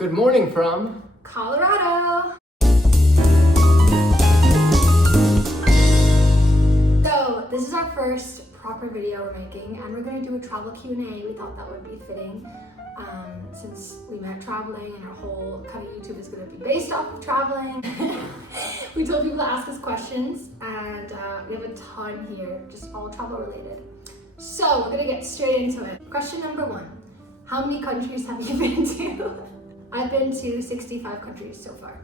Good morning from Colorado. So this is our first proper video we're making, and we're going to do a travel Q&A. We thought that would be fitting since we met traveling, and our whole kind of YouTube is going to be based off of traveling. We told people to ask us questions, and we have a ton here, just all travel related. So we're going to get straight into it. Question number 1. How many countries have you been to? I've been to 65 countries so far.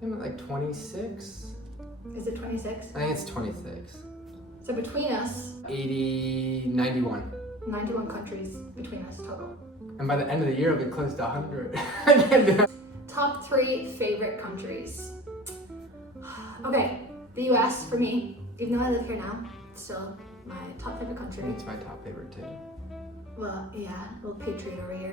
I'm at like 26. Is it 26? I think it's 26. So between us, 91. 91 countries between us total. And by the end of the year, I'll be close to 100. Top 3 favorite countries. Okay, the US for me, even though I live here now, it's still my top favorite country. It's my top favorite too. Well, yeah, a little patriot over here.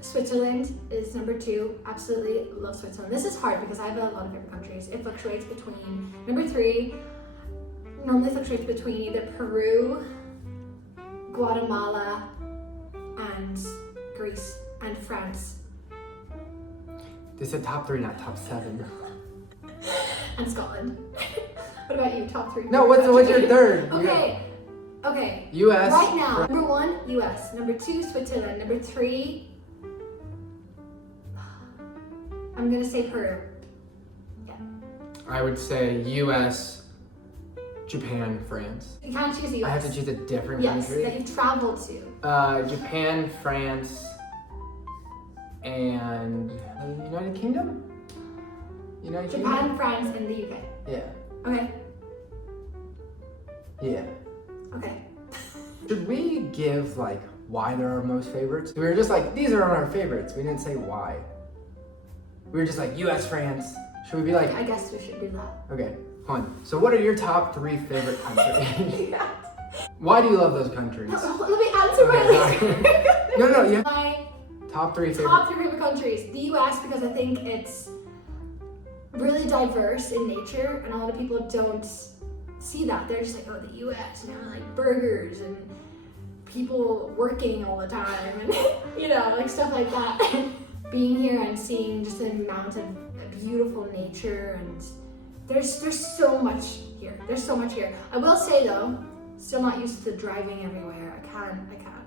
Switzerland is number 2. Absolutely love Switzerland. This is hard because I have a lot of favorite countries. It fluctuates between number 3, normally fluctuates between either Peru, Guatemala, and Greece, and France. This is a top 3, not top 7. And Scotland. What about you? Top 3? No, what's your third? Okay. US. Right now, number 1, US. Number 2, Switzerland. Number 3, I'm gonna say Peru. Yeah. I would say US, Japan, France. You can't choose the US. I have to choose a different Yes, country. that you traveled to. Japan, France, and the United Kingdom? United Japan, Kingdom? France, and the UK. Yeah. Okay. Yeah. Okay. Should we give like why they're our most favorites? We were just like, these are our favorites. We didn't say why. We were just like, US, France. Should we be like, I guess we should do that. okay, hold on. So what are your top 3 favorite countries? Yeah. Why do you love those countries? No, let me answer my list. No, you have My top 3 favorite. top 3 favorite countries. The US, because I think it's really diverse in nature, and a lot of people don't see that. They're just like, oh, the US, like burgers and people working all the time, and like stuff like that. Being here and seeing just the amount of beautiful nature, and there's so much here. There's so much here. I will say though, still not used to driving everywhere. I can't.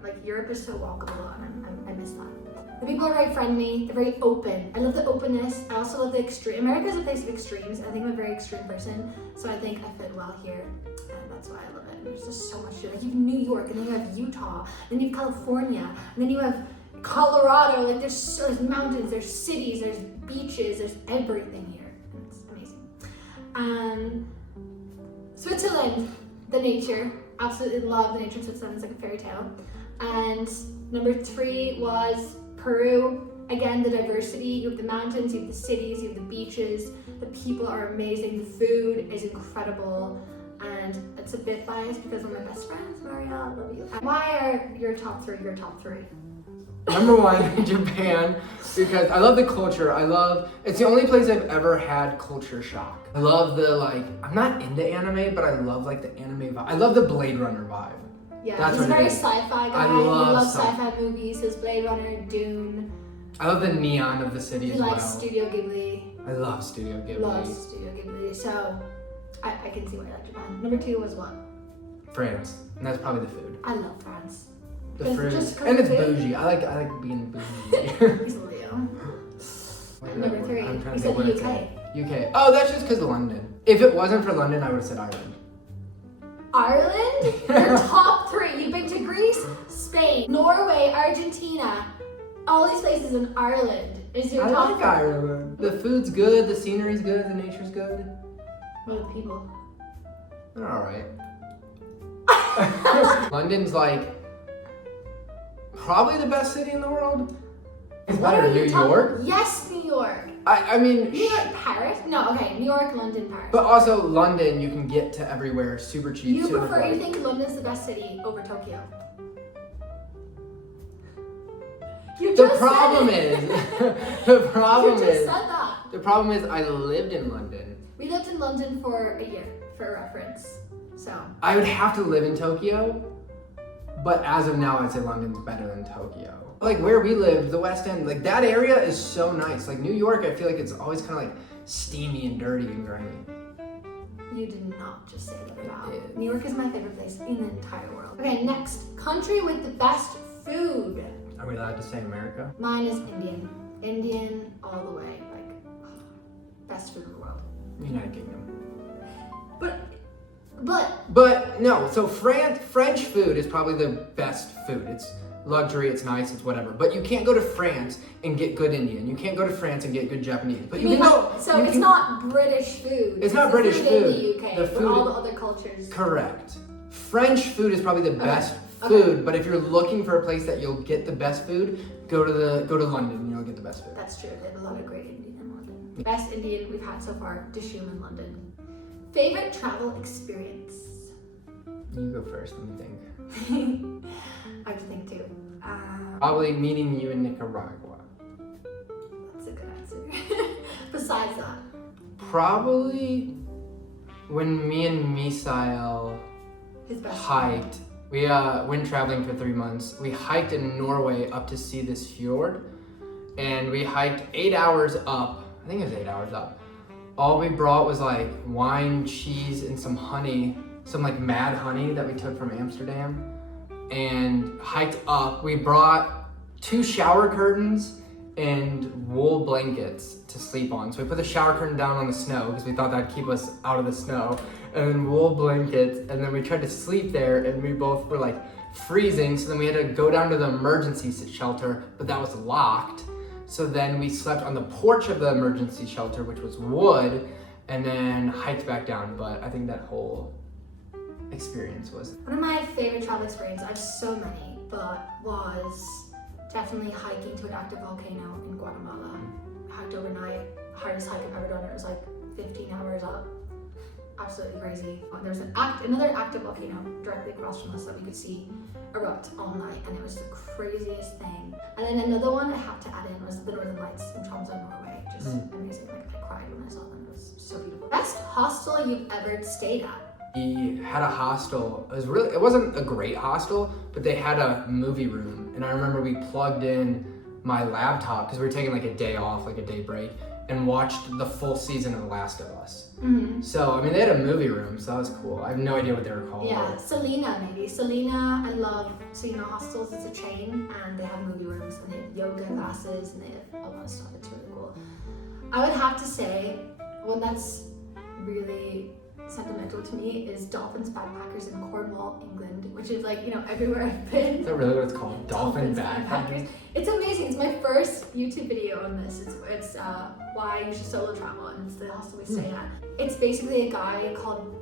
Like Europe is so walkable, and I miss that. The people are very friendly. They're very open. I love the openness. I also love the extreme. America is a place of extremes. I think I'm a very extreme person, so I think I fit well here, and that's why I love it. And there's just so much here. Like you have New York, and then you have Utah, and then you have California, and then you have Colorado. Like there's mountains, there's cities, there's beaches, there's everything here, and it's amazing. Switzerland, the nature. Absolutely love the nature of Switzerland. It's like a fairy tale. And number 3 was Peru. Again, the diversity. You have the mountains, you have the cities, you have the beaches. The people are amazing. The food is incredible. And it's a bit biased because one of my best friends, Maria, I love you. Why are your top 3 your top 3? Number 1, Japan, because I love the culture. It's the only place I've ever had culture shock. I love I'm not into anime, but I love like the anime vibe. I love the Blade Runner vibe. Yeah, That's he's a what it very is. sci-fi guy. I He love loves sci-fi movies. His Blade Runner, Dune. I love the neon of the city He as well. likes Studio Ghibli. I love Studio Ghibli. Loves Studio Ghibli. So I can see why I like Japan. Number 2 was what? France, and that's probably the food. I love France. The Just- fruit, just 'cause and it's of it? bougie. I like being bougie. He's a Leo. Number 3. I'm trying You to said think what the it's UK. at. UK. Oh, that's just because of London. If it wasn't for London, I would have said Ireland. Ireland? Your top 3. You've been to Greece, Spain, Norway, Argentina. All these places in Ireland. Is your I top like 3? Ireland. The food's good, the scenery's good, the nature's good. What are the people? They're alright. London's like probably the best city in the world. It's What better are New your top- York. Yes, New York. I mean, New York, Paris? No, okay. New York, London, Paris. but also London, you can get to everywhere super cheap. You super prefer, you quick. think London's the best city over Tokyo? You The just problem said is, it. the problem You just is, said that. the problem is, I lived in London. We lived in London for a year, for reference. So. I would have to live in Tokyo, but as of now, I'd say London's better than Tokyo. Like where we lived, the West End, like that area is so nice. Like New York, I feel like it's always kind of like steamy and dirty and grimy. You did not just say that about. did. New York is my favorite place in the entire world. Okay, next. Country with the best food. Are we allowed to say America? Mine is Indian. Indian all the way. Like, best food in the world. United Kingdom. But no, so French food is probably the best food. It's luxury, it's nice, it's whatever. But you can't go to France and get good Indian. You can't go to France and get good Japanese. But you can go. So it's not British food. It's not British food. In the UK, The but food- all the other cultures. Correct. French food is probably the best Okay. food. But if you're looking for a place that you'll get the best food, go to London and you'll get the best food. That's true. They have a lot of great Indian in London. Best Indian we've had so far, Dishoom in London. Favorite travel experience? You go first. Let me think. I have to think too. Probably meeting you in Nicaragua. That's a good answer. Besides that, Probably when me and Misael his best hiked. We went traveling for 3 months. We hiked in Norway up to see this fjord, and we hiked 8 hours up. I think it was 8 hours up. All we brought was like wine, cheese, and some honey, some like mad honey that we took from Amsterdam, and hiked up. We brought 2 shower curtains and wool blankets to sleep on. So we put the shower curtain down on the snow because we thought that'd keep us out of the snow, and then wool blankets, and then we tried to sleep there, and we both were like freezing. So then we had to go down to the emergency shelter, but that was locked. So then we slept on the porch of the emergency shelter, which was wood, and then hiked back down. But I think that whole experience was One of my favorite travel experiences, I have so many, but was definitely hiking to an active volcano in Guatemala. Hiked overnight, hardest hike I've ever done. It was like 15 hours up. Absolutely crazy. There was another active volcano directly across from us that we could see erupt all night, and it was the craziest thing. And then another one I have to add in was the Northern Lights in Tromsø, Norway. Just amazing. Like I cried when I saw them. It was so beautiful. Best hostel you've ever stayed at? we had a hostel. It wasn't a great hostel, but they had a movie room. And I remember we plugged in my laptop because we were taking like a day off, like a day break, and watched the full season of The Last of Us. Mm-hmm. So, I mean, they had a movie room, so that was cool. I have no idea what they were called. Yeah, Selena maybe. Selena, I love Selena Hostels. It's a chain, and they have movie rooms, and they have yoga classes, and they have a lot of stuff. It's really cool. I would have to say, one that's really sentimental to me is Dolphins Backpackers in Cornwall, England, which is like, everywhere I've been. Is that really what it's called? Dolphin Backpackers? It's amazing. It's my first YouTube video on this. It's why you should solo travel, and it's the hostel we stay at. It's basically a guy called,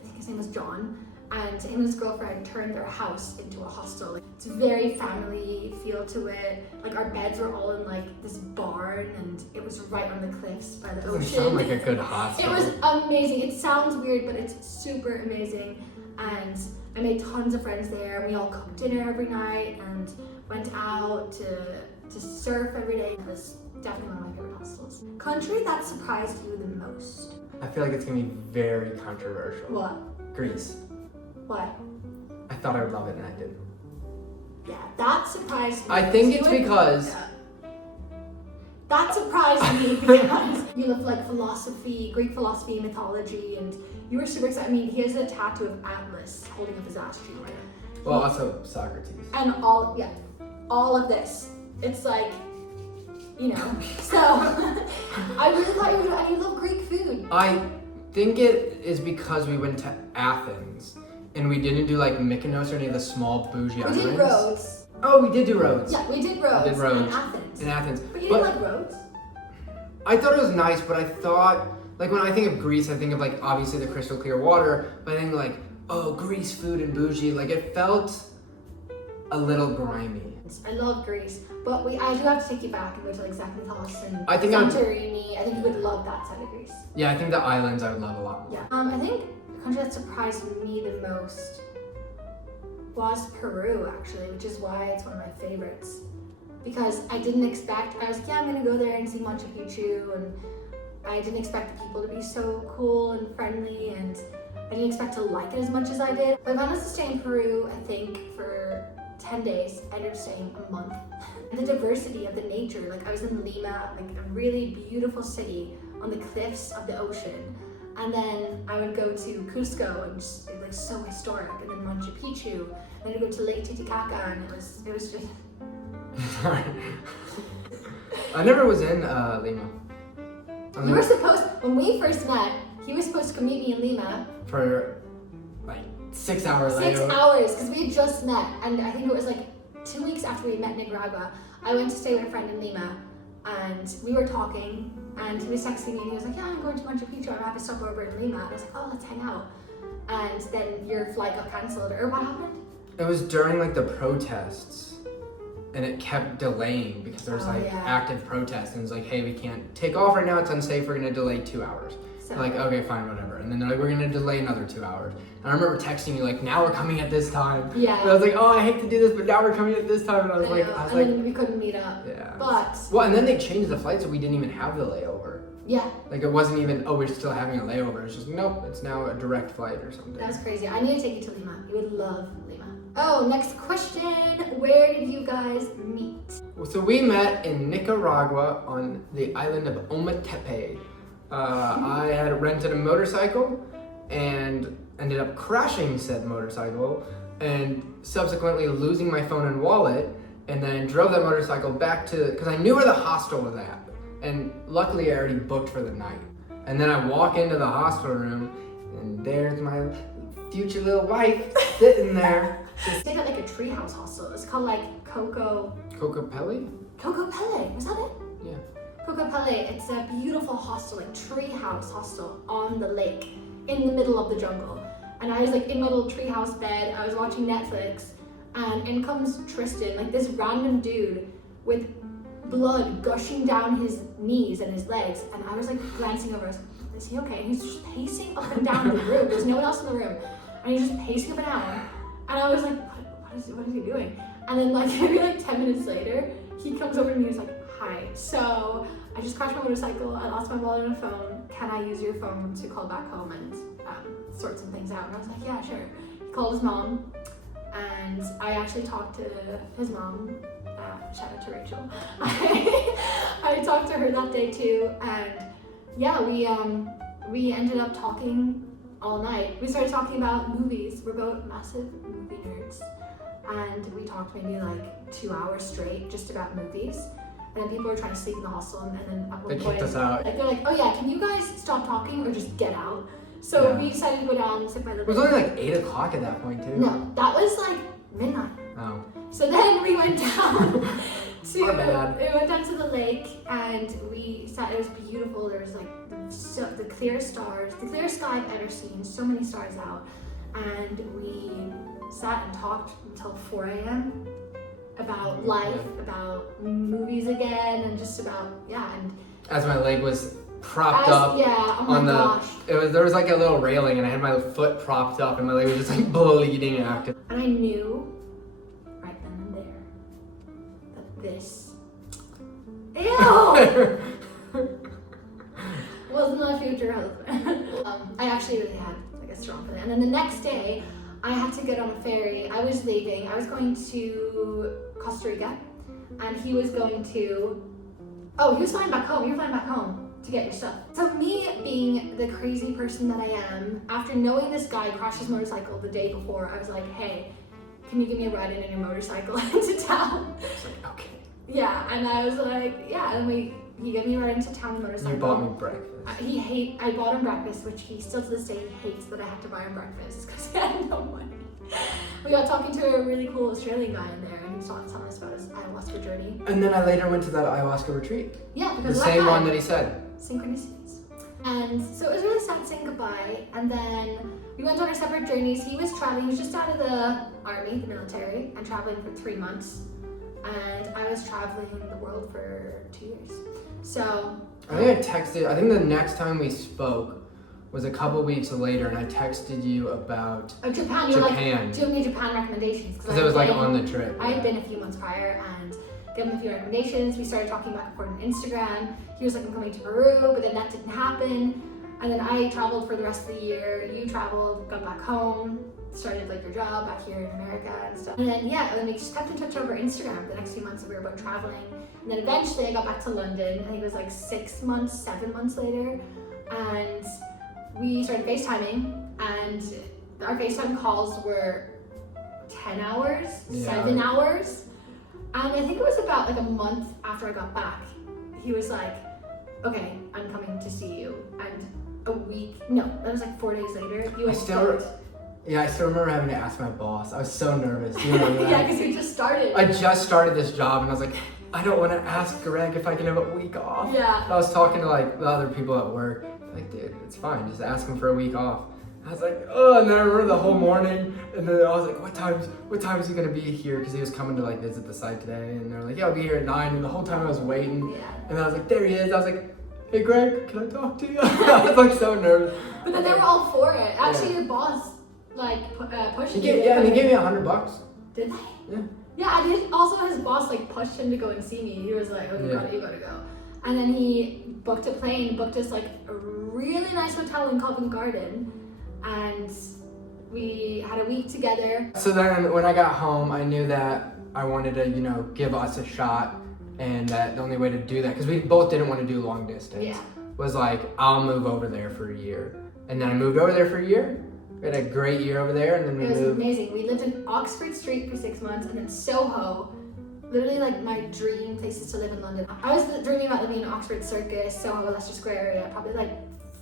I think his name was John, and him and his girlfriend turned their house into a hostel. It's very family feel to it. Like our beds were all in like this barn, and it was right on the cliffs by the Doesn't ocean. sound like a good hostel. It was amazing. It sounds weird, but it's super amazing. And I made tons of friends there. We all cooked dinner every night and went out to surf every day. It was definitely one of my favorite hostels. Country that surprised you the most? I feel like it's gonna be very controversial. What? Greece. What? I thought I would love it and I did. Yeah, that surprised me. I think it's because that surprised me because you love like philosophy, Greek philosophy, mythology, and you were super excited. I mean, he has a tattoo of Atlas holding up his ass cheek. well, also Socrates. And all of this. It's like, so I really thought you would, and you love Greek food. I think it is because we went to Athens and we didn't do like Mykonos or any of the small bougie islands. We did Rhodes. Oh, we did do Rhodes. Yeah, we did Rhodes. We did Rhodes. In Athens. In Athens. But you didn't like Rhodes? I thought it was nice, but I thought, like when I think of Greece, I think of like obviously the crystal clear water, but I think like, oh, Greece food and bougie, like it felt a little grimy. I love Greece, but I do have to take you back and go to like Zakynthos and I think Santorini. I think you would love that side of Greece. Yeah, I think the islands I would love a lot more. Yeah. I think the country that surprised me the most was Peru, actually, which is why it's one of my favorites. Because I didn't expect, I was like, yeah, I'm gonna go there and see Machu Picchu, and I didn't expect the people to be so cool and friendly, and I didn't expect to like it as much as I did. But I managed to stay in Peru, I think, for 10 days, I ended up staying a month. And the diversity of the nature, like I was in Lima, like a really beautiful city on the cliffs of the ocean. And then I would go to Cusco, and just like so historic, and then Machu Picchu, and then I'd go to Lake Titicaca, and it was just. Sorry. I never was in Lima. You were supposed, when we first met, he was supposed to come meet me in Lima. For like 6 hours later. 6 hours, because we had just met, and I think it was like 2 weeks after we met in Nicaragua. I went to stay with a friend in Lima, and we were talking, and he was texting me, and he was like, yeah, I'm going to Machu Picchu, I'm happy to stop over in Lima. And I was like, oh, let's hang out. And then your flight got cancelled, or what happened? It was during like the protests, and it kept delaying because there was active protests, and it's like, hey, we can't take off right now, it's unsafe, we're gonna delay 2 hours. So like, okay, fine, whatever. And then they're like, we're gonna delay another 2 hours. And I remember texting you like, now we're coming at this time. Yeah. And I was like, oh, I hate to do this, but now we're coming at this time. And I was like, then we couldn't meet up. Yeah. But. Well, and then they changed the flight, so we didn't even have the layover. Yeah. Like it wasn't even, oh, we're still having a layover. It's just, nope, it's now a direct flight or something. That was crazy. I need to take you to Lima. You would love Lima. Oh, next question. Where did you guys meet? So we met in Nicaragua on the island of Ometepe. I had rented a motorcycle and ended up crashing said motorcycle and subsequently losing my phone and wallet, and then drove that motorcycle back to, because I knew where the hostel was at, and luckily I already booked for the night. And then I walk into the hostel room and there's my future little wife sitting there. They got like a treehouse hostel. It's called like Cocopelli? Cocopelli, was that it? Yeah. Cocopelli, it's a beautiful hostel, like treehouse hostel on the lake in the middle of the jungle. And I was like in my little treehouse bed, I was watching Netflix, and in comes Tristan, like this random dude with blood gushing down his knees and his legs. And I was like glancing over, I was like, is he okay? And he's just pacing up and down the room. There's no one else in the room. And he's just pacing up and down. And I was like, what is he doing? And then like maybe like 10 minutes later, he comes over to me and he's like, hi. So I just crashed my motorcycle, I lost my wallet and my phone. Can I use your phone to call back home and sort some things out? And I was like, yeah, sure. He called his mom, and I actually talked to his mom. Shout out to Rachel. I talked to her that day too, and yeah, we ended up talking all night. We started talking about movies. We're both massive movie nerds, and we talked maybe like 2 hours straight just about movies. And then people were trying to sleep in the hostel, and then at one They point, kicked us out. like they're like, oh yeah, can you guys stop talking or just get out? So we decided to go down and sit by the It was only like 8 o'clock at that point too. No, that was like midnight. Oh. So then we went down Our bad. we went down to the lake, and we sat. It was beautiful. There was like the clear stars, the clearest sky I've ever seen. So many stars out, and we sat and talked until 4 a.m. about life, about movies again, and just about and as my leg was propped up oh my on the gosh. there was like a little railing, and I had my foot propped up and my leg was just like bleeding active. And I knew right then and there that this was my future husband. I actually really had like a strong feeling. And then the next day I had to get on a ferry. I was leaving. I was going to Costa Rica, and he was going to he was flying back home. You're flying back home to get your stuff. So me being the crazy person that I am, after knowing this guy crashed his motorcycle the day before, I was like, hey, can you give me a ride in your motorcycle into town? I was like, okay. Yeah, and I was like, yeah, and he gave me a ride into town on a motorcycle. You bought me breakfast. I bought him breakfast, which he still to this day hates that I had to buy him breakfast because I had no money. We got talking to a really cool Australian guy in there, and he was telling us about his ayahuasca journey. And then I later went to that ayahuasca retreat. Yeah, because the of that same guy. one that he said. Synchronicities. And so it was really sad saying goodbye, and then we went on our separate journeys. He was traveling, he was just out of the army, the military, and traveling for 3 months. And I was traveling the world for 2 years. So I think I think the next time we spoke was a couple weeks later, and I texted you about Japan. You were like, Japan. do you have any Japan recommendations? Because it was like on the trip. I had been a few months prior and gave him a few recommendations. We started talking back and forth on Instagram. He was like, I'm coming to Peru, but then that didn't happen. And then I traveled for the rest of the year. You traveled, got back home, started like your job back here in America and stuff. And then we just kept in touch over Instagram for the next few months that we were about traveling. And then eventually I got back to London. I think it was like 7 months later. And we started FaceTiming, and our FaceTime calls were 10 hours, 7 hours. And I think it was about like a month after I got back, he was like, okay, I'm coming to see you. And that was like 4 days later. He was I still remember having to ask my boss. I was so nervous. You remember that? Yeah, because you just started. I just started this job, and I was like, I don't want to ask Greg if I can have a week off. Yeah. I was talking to like the other people at work. Like, dude, it's fine. Just ask him for a week off. I was like, oh, and then I remember the whole morning, and then I was like, what time is he gonna be here? Because he was coming to like visit the site today, and they're like, yeah, I'll be here at 9. And the whole time I was waiting, and I was like, there he is. I was like, hey, Greg, can I talk to you? I was like so nervous. But then they were all for it. Actually, your boss like pushed you. And he gave me $100. Did they? Yeah. Yeah, and his boss like pushed him to go and see me. He was like, oh, you gotta go. And then he booked us like a really nice hotel in Covent Garden, and we had a week together. So then when I got home, I knew that I wanted to, give us a shot, and that the only way to do that, because we both didn't want to do long distance, was like, I'll move over there for a year. And then I moved over there for a year. We had a great year over there, and then it was amazing. We lived in Oxford Street for 6 months, and then Soho. Literally like my dream places to live in London. I was dreaming about living in Oxford Circus, Soho, Leicester Square area, probably like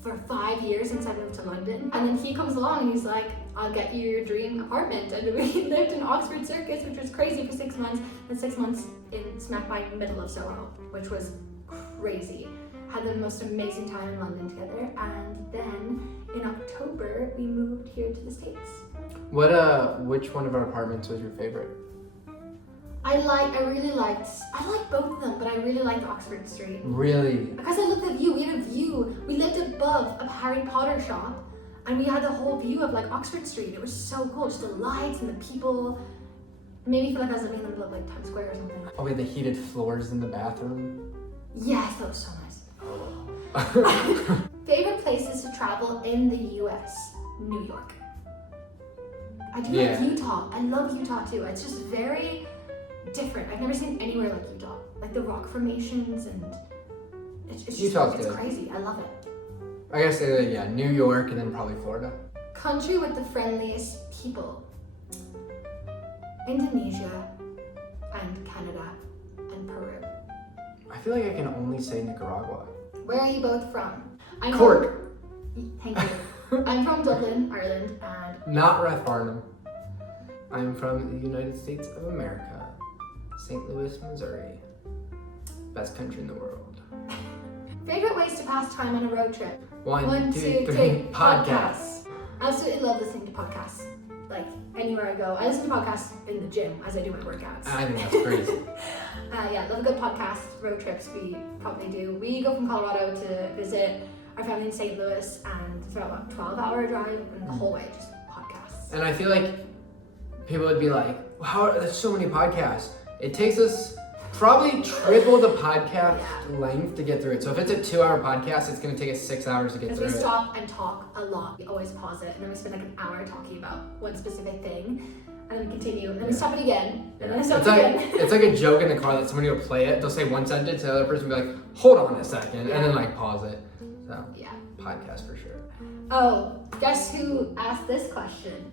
for 5 years since I moved to London. And then he comes along and he's like, I'll get you your dream apartment. And we lived in Oxford Circus, which was crazy, for 6 months. And 6 months in smack bang middle of Soho, which was crazy. Had the most amazing time in London together. And then in October, we moved here to the States. Which one of our apartments was your favorite? I like both of them, but I really liked Oxford Street. Really? Because I looked at the view, we had a view. We lived above a Harry Potter shop, and we had the whole view of like Oxford Street. It was so cool, just the lights and the people. It made me feel like I was living in the middle of like Times Square or something. Oh, we had the heated floors in the bathroom. Yes, that was so nice. Favorite places to travel in the US? New York. I do like Utah. I love Utah too. It's just very different. I've never seen anywhere like Utah. Like the rock formations, and it's crazy. I love it. I gotta say that, New York, and then probably Florida. Country with the friendliest people. Indonesia and Canada and Peru. I feel like I can only say Nicaragua. Where are you both from? Cork. Thank you. I'm from Dublin, Ireland, and... Not Rathfarnham. I'm from the United States of America, St. Louis, Missouri. Best country in the world. Favorite ways to pass time on a road trip? One, two, three. Podcasts. I absolutely love listening to podcasts. Like, anywhere I go. I listen to podcasts in the gym as I do my workouts. I think that's crazy. Love a good podcast. Road trips, we probably do. We go from Colorado to visit our family in St. Louis, and it's about a 12-hour drive, and the whole way just podcasts. And I feel like people would be like, wow, there's so many podcasts. It takes us probably triple the podcast length to get through it. So if it's a 2-hour podcast, it's going to take us 6 hours to get through it. Because we stop and talk a lot. We always pause it, and then we spend like an hour talking about one specific thing, and then we continue, and then we stop it again, and then we stop it again. It's like a joke in the car that somebody will play it. They'll say one sentence, and the other person will be like, hold on a second, and then like pause it. So podcast for sure. Oh, guess who asked this question?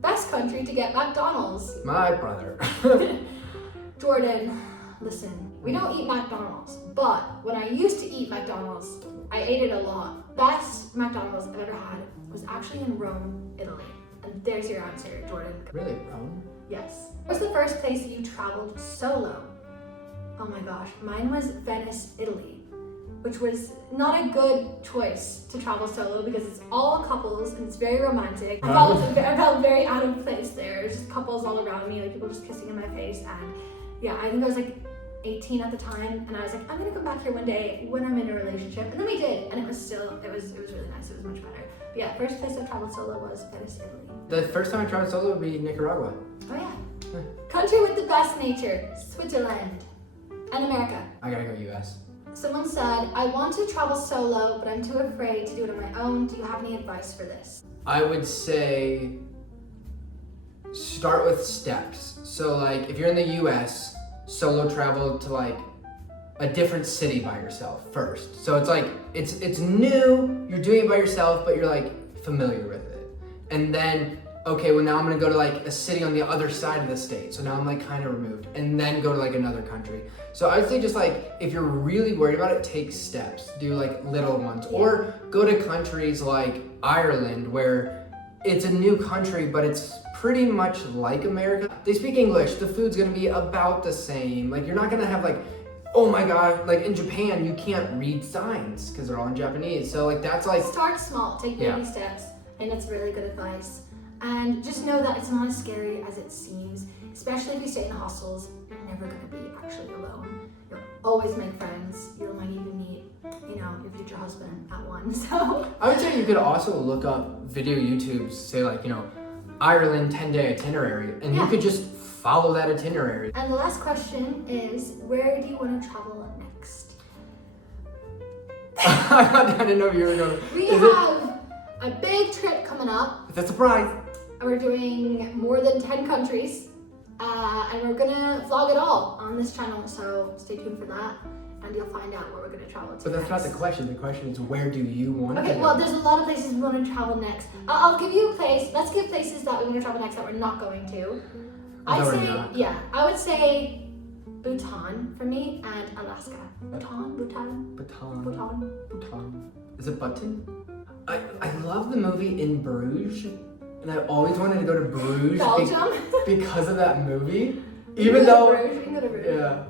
Best country to get McDonald's. My brother. Jordan, listen, we don't eat McDonald's, but when I used to eat McDonald's, I ate it a lot. Best McDonald's I've ever had was actually in Rome, Italy. And there's your answer, Jordan. Really, Rome? Yes. What's the first place you traveled solo? Oh my gosh, mine was Venice, Italy, which was not a good choice to travel solo because it's all couples and it's very romantic. I felt very out of place there. There's just couples all around me, like people just kissing in my face, and I think I was like 18 at the time, and I was like, I'm gonna come back here one day when I'm in a relationship, and then we did, and it was really nice. It was much better. But first place I traveled solo was Venice, Italy. The first time I traveled solo would be Nicaragua. Oh yeah. Country with the best nature, Switzerland and America. I gotta go US. Someone said, I want to travel solo, but I'm too afraid to do it on my own. Do you have any advice for this? I would say start with steps. So like if you're in the US, solo travel to like a different city by yourself first. So it's like it's new, you're doing it by yourself, but you're like familiar with it. And then okay, well now I'm gonna go to like a city on the other side of the state. So now I'm like kind of removed, and then go to like another country. So I would say just like, if you're really worried about it, take steps, do like little ones, or go to countries like Ireland where it's a new country, but it's pretty much like America. They speak English, the food's gonna be about the same. Like you're not gonna have like, oh my God, like in Japan, you can't read signs because they're all in Japanese. So like that's like. Start small, take baby steps, and that's really good advice. And just know that it's not as scary as it seems, especially if you stay in hostels. You're never gonna be actually alone. You'll always make friends. You might even meet, your future husband at one. So I would say you could also look up video YouTubes, say like, Ireland 10-day itinerary, and you could just follow that itinerary. And the last question is, where do you want to travel next? I didn't know you were going. We have a big trip coming up. It's a surprise. We're doing more than 10 countries, and we're gonna vlog it all on this channel, so stay tuned for that, and you'll find out where we're gonna travel to. But that's not the question. The question is, where do you want to go? Okay, well, there's a lot of places we want to travel next. I'll give you a place. Let's give places that we want to travel next that we're not going to. I would say Bhutan for me, and Alaska. Bhutan. Is it Button? I love the movie In Bruges, and I always wanted to go to Bruges Belgium? because of that movie. We can go to Bruges. Yeah.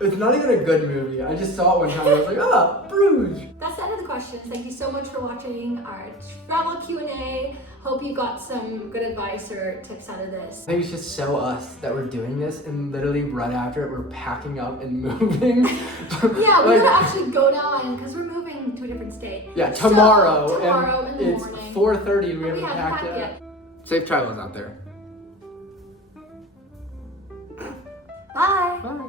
It's not even a good movie. I just saw it one time and I was like, Bruges. That's the end of the questions. Thank you so much for watching our travel Q&A. Hope you got some good advice or tips out of this. I think it's just so us that we're doing this, and literally right after it, we're packing up and moving. Yeah, we're gonna actually go now, and because we're moving to a different state. Yeah, tomorrow. Tomorrow in the it's morning. It's 4:30 and we haven't haven't packed packed yet. Safe travels out there. Bye. Bye.